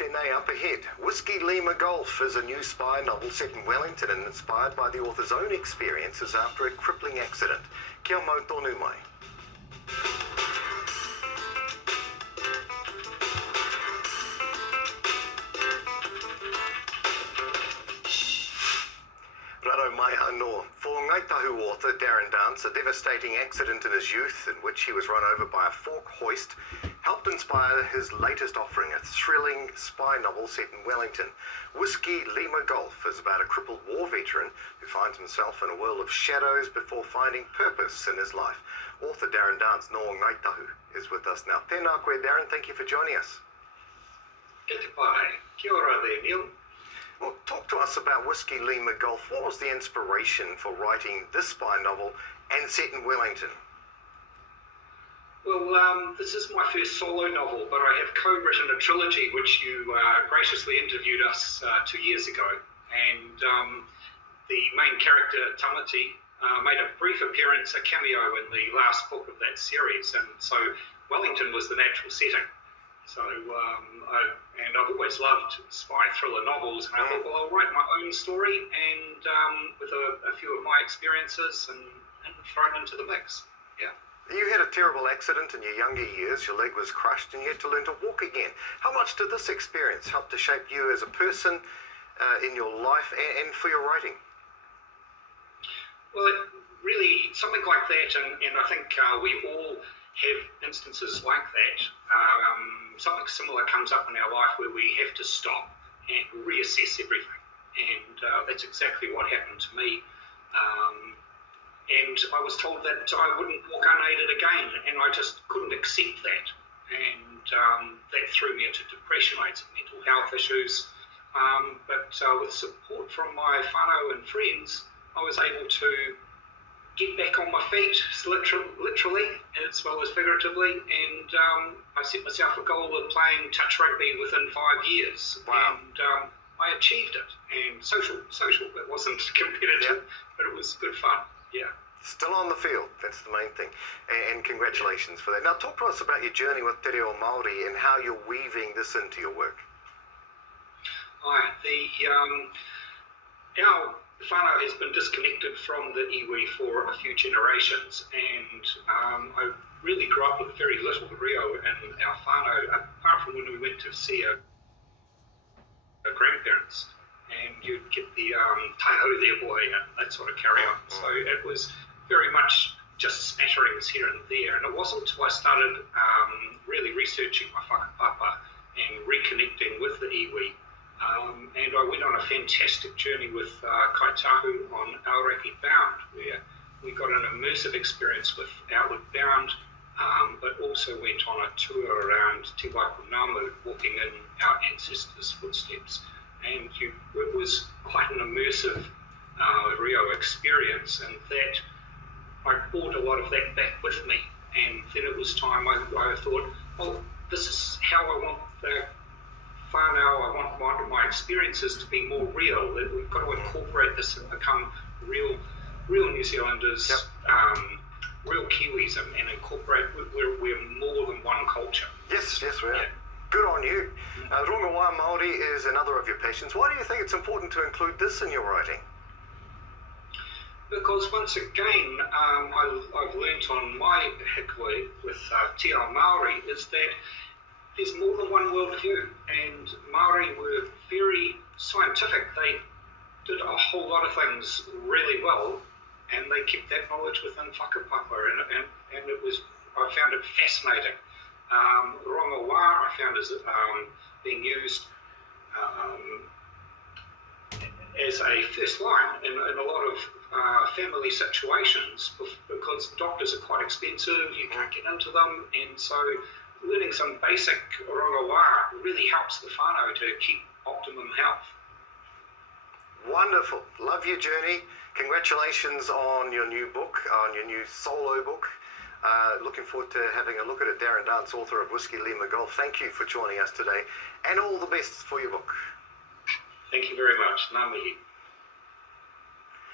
Tēnā up ahead. Whiskey Lima Golf is a new spy novel set in Wellington and inspired by the author's own experiences after a crippling accident. Kia mau tonu mai. Raro mai anō. For Ngāi Tahu author Darren Dance, a devastating accident in his youth in which he was run over by a fork hoist helped inspire his latest offering, a thrilling spy novel set in Wellington. Whiskey Lima Golf is about a crippled war veteran who finds himself in a world of shadows before finding purpose in his life. Author Darren Dance no Ngāi Tahu is with us now. Tēnā koe, Darren, thank you for joining us. Kia te pai. Kia ora there, Neil. Well, talk to us about Whiskey Lima Golf. What was the inspiration for writing this spy novel and set in Wellington? Well, this is my first solo novel, but I have co-written a trilogy which you graciously interviewed us 2 years ago. And the main character, Tamati, made a brief appearance, a cameo in the last book of that series. And so Wellington was the natural setting. So, I've always loved spy thriller novels, and I thought, well, I'll write my own story and with a few of my experiences and thrown into the mix. Yeah. You had a terrible accident in your younger years, your leg was crushed and you had to learn to walk again. How much did this experience help to shape you as a person in your life and for your writing? Well, really, something like that, and I think we all have instances like that. Something similar comes up in our life where we have to stop and reassess everything. And that's exactly what happened to me. And I was told that I wouldn't walk unaided again, and I just couldn't accept that. And that threw me into depression. I had some mental health issues. But with support from my whānau and friends, I was able to get back on my feet, literally as well as figuratively, and I set myself a goal of playing touch rugby within 5 years. Wow. And I achieved it. And social, it wasn't competitive, but it was good fun. Yeah. Still on the field, that's the main thing. And congratulations for that. Now talk to us about your journey with Te Ao Māori and how you're weaving this into your work. Right, our whānau has been disconnected from the iwi for a few generations, and I really grew up with very little reo in our whānau, apart from when we went to see our grandparents, and you'd get the taha there boy and that sort of carry on. So it was very much just smatterings here and there, and it wasn't until I started really researching my whakapapa and reconnecting with the iwi. And I went on a fantastic journey with Kaitahu on Aoraki Bound, where we got an immersive experience with Outward Bound, but also went on a tour around Te Waikunamu, walking in our ancestors' footsteps. And it was quite an immersive Rio experience, and that I brought a lot of that back with me. And then it was time I thought, well, this is how I want the whānau, I want my experiences to be more real. That we've got to incorporate this and become real New Zealanders, real Kiwis, and incorporate. We're more than one culture. Yes, we are. Yeah. Good on you. Rongoā Māori is another of your passions. Why do you think it's important to include this in your writing? Because once again, I've learnt on my hikoi with Te Ao Māori is that there's more than one worldview, and Māori were very scientific. They did a whole lot of things really well, and they kept that knowledge within whakapapa, and it was, I found it fascinating. Rongoā I found is being used as a first line in a lot of family situations, because doctors are quite expensive, you can't get into them, and so learning some basic rongoā really helps the whānau to keep optimum health. Wonderful. Love your journey. Congratulations on your new book, on your new solo book. Looking forward to having a look at it. Darren Dance, author of Whiskey Lima Golf. Thank you for joining us today, and all the best for your book. Thank you very much. Ngā mihi.